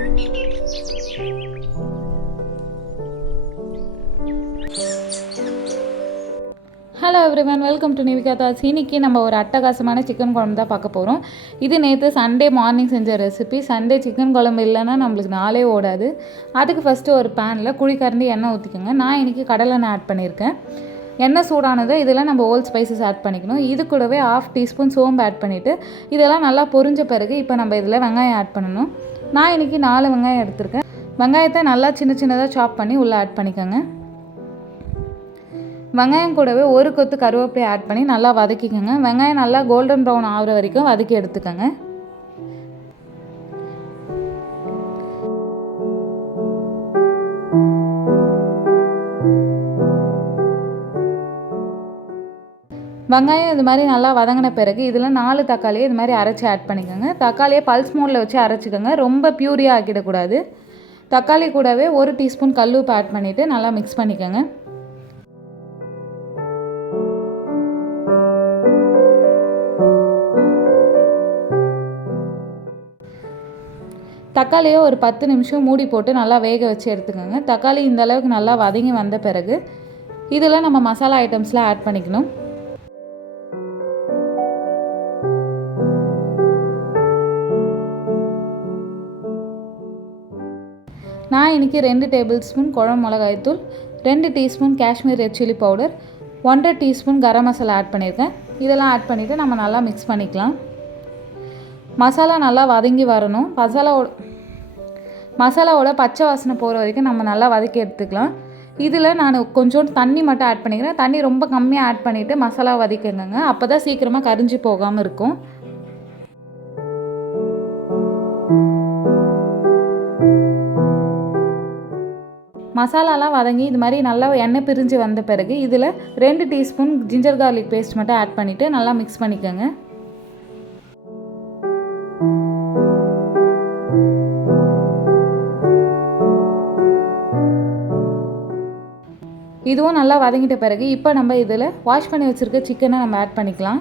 Hello everyone, welcome to Nivika Das. இன்றைக்கி நம்ம ஒரு அட்டகாசமான சிக்கன் குழம்பு தான் பார்க்க போகிறோம். இது நேற்று சண்டே மார்னிங் செஞ்ச ரெசிபி. சண்டே சிக்கன் குழம்பு இல்லைன்னா நம்மளுக்கு நாளே ஓடாது. அதுக்கு ஃபஸ்ட்டு ஒரு பேனில் குழிக்கரண்டி எண்ணெய் ஊற்றிக்கோங்க. நான் இன்றைக்கி கடலெண்ணெய் ஆட் பண்ணியிருக்கேன். எண்ணெய் சூடானது இதில் நம்ம ஹோல் ஸ்பைசஸ் ஆட் பண்ணிக்கணும். இது கூடவே 1/2 டீஸ்பூன் சோம்பு ஆட் பண்ணிவிட்டு இதெல்லாம் நல்லா பொரிஞ்ச பிறகு இப்போ நம்ம இதில் வெங்காயம் ஆட் பண்ணணும். நான் இன்றைக்கி 4 வெங்காயம் எடுத்திருக்கேன். வெங்காயத்தை நல்லா சின்ன சின்னதாக சாப் பண்ணி உள்ளே ஆட் பண்ணிக்கோங்க. வெங்காயம் கூடவே ஒரு கொத்து கருவேப்பிலை ஆட் பண்ணி நல்லா வதக்கிக்கோங்க. வெங்காயம் நல்லா கோல்டன் ப்ரௌன் ஆகிற வரைக்கும் வதக்கி எடுத்துக்கோங்க. வெங்காயம் இது மாதிரி நல்லா வதங்கின பிறகு இதில் 4 தக்காளியை இது மாதிரி அரைச்சி ஆட் பண்ணிக்கோங்க. தக்காளியை பல்ஸ் மோடில் வச்சு அரைச்சிக்கோங்க. ரொம்ப பியூரியாக ஆக்கிடக்கூடாது. தக்காளி கூடவே 1 டீஸ்பூன் கல்லுப்பு ஆட் பண்ணிவிட்டு நல்லா மிக்ஸ் பண்ணிக்கோங்க. தக்காளியை ஒரு 10 நிமிஷம் மூடி போட்டு நல்லா வேக வச்சு எடுத்துக்கோங்க. தக்காளி இந்த அளவுக்கு நல்லா வதங்கி வந்த பிறகு இதில் நம்ம மசாலா ஐட்டம்ஸ்லாம் ஆட் பண்ணிக்கணும். நான் இன்றைக்கி 2 டேபிள் ஸ்பூன் குழம்பு மிளகாய்த்தூள், 2 teaspoon Kashmir red chilli powder, 1.5 teaspoon garam masala add பண்ணியிருக்கேன். இதெல்லாம் ஆட் பண்ணிவிட்டு நம்ம நல்லா மிக்ஸ் பண்ணிக்கலாம். மசாலா நல்லா வதங்கி வரணும். மசாலாவோட பச்சை வாசனை போகிற வரைக்கும் நம்ம நல்லா வதக்கி எடுத்துக்கலாம். இதில் நான் கொஞ்சோண்டு தண்ணி மட்டும் ஆட் பண்ணிக்கிறேன். தண்ணி ரொம்ப கம்மியாக ஆட் பண்ணிவிட்டு மசாலா வதக்கிக்கோங்க. அப்போ தான் சீக்கிரமாக கரிஞ்சு போகாமல் இருக்கும். மசாலாலாம் வதங்கி இது மாதிரி நல்லா எண்ணெய் பிரிஞ்சு வந்த பிறகு இதில் 2 டீஸ்பூன் ஜிஞ்சர் கார்லிக் பேஸ்ட் மட்டும் ஆட் பண்ணிவிட்டு நல்லா மிக்ஸ் பண்ணிக்கோங்க. இதுவும் நல்லா வதங்கிட்ட பிறகு இப்போ நம்ம இதில் வாஷ் பண்ணி வச்சுருக்க சிக்கனை நம்ம ஆட் பண்ணிக்கலாம்.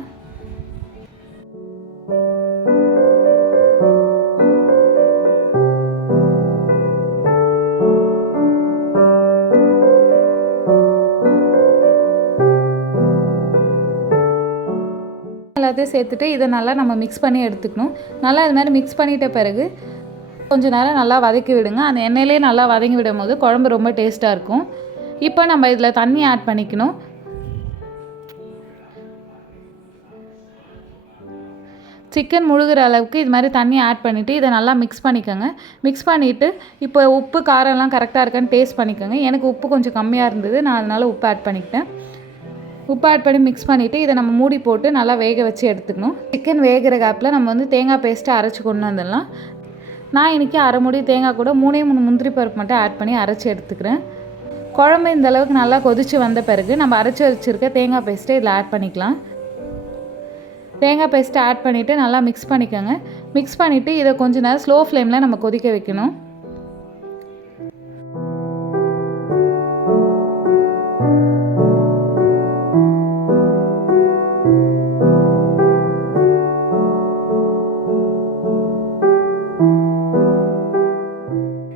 எல்லாத்தையும் சேர்த்துட்டு இதை நல்லா நம்ம மிக்ஸ் பண்ணி எடுத்துக்கணும். நல்லா இது மாதிரி மிக்ஸ் பண்ணிட்ட பிறகு கொஞ்சம் நேரம் நல்லா வதக்கி விடுங்க. அந்த எண்ணெயிலே நல்லா வதங்கி விடும் போது குழம்பு ரொம்ப டேஸ்ட்டாக இருக்கும். இப்போ நம்ம இதில் தண்ணி ஆட் பண்ணிக்கணும். சிக்கன் முழுகிற அளவுக்கு இது மாதிரி தண்ணி ஆட் பண்ணிவிட்டு இதை நல்லா மிக்ஸ் பண்ணிக்கோங்க. மிக்ஸ் பண்ணிவிட்டு இப்போ உப்பு காரம்லாம் கரெக்டாக இருக்கான்னு டேஸ்ட் பண்ணிக்கோங்க. எனக்கு உப்பு கொஞ்சம் கம்மியாக இருந்தது, நான் அதனால் உப்பு ஆட் பண்ணிக்கிட்டேன். உப்பு ஆட் பண்ணி மிக்ஸ் பண்ணிவிட்டு இதை நம்ம மூடி போட்டு நல்லா வேக வச்சு எடுத்துக்கணும். சிக்கன் வேகிற கேப்பில் நம்ம தேங்காய் பேஸ்ட்டை அரைச்சி கொண்டு வந்துடலாம். நான் இன்றைக்கி 1/2 மூடி தேங்காய் கூட 3 முந்திரி பருப்பு மட்டும் ஆட் பண்ணி அரைச்சி எடுத்துக்கிறேன். குழம்பு இந்த அளவுக்கு நல்லா கொதித்து வந்த பிறகு நம்ம அரைச்சி வச்சுருக்க தேங்காய் பேஸ்ட்டை இதில் ஆட் பண்ணிக்கலாம். தேங்காய் பேஸ்ட்டை ஆட் பண்ணிவிட்டு நல்லா மிக்ஸ் பண்ணிக்கோங்க. மிக்ஸ் பண்ணிவிட்டு இதை கொஞ்சம் நேரம் ஸ்லோ ஃப்ளேமில் நம்ம கொதிக்க வைக்கணும்.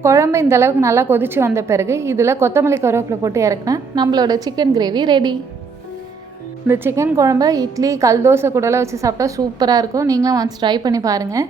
குழம்பு இந்த அளவுக்கு நல்லா கொதித்து வந்த பிறகு இதில் கொத்தமல்லி கருவேப்பிலை போட்டு இறக்குனா நம்மளோட சிக்கன் கிரேவி ரெடி. இந்த சிக்கன் குழம்பை இட்லி கல் தோசை கூடலாம் வச்சு சாப்பிட்டா சூப்பராக இருக்கும். நீங்களும் ஒன்ஸ் ட்ரை பண்ணி பாருங்கள்.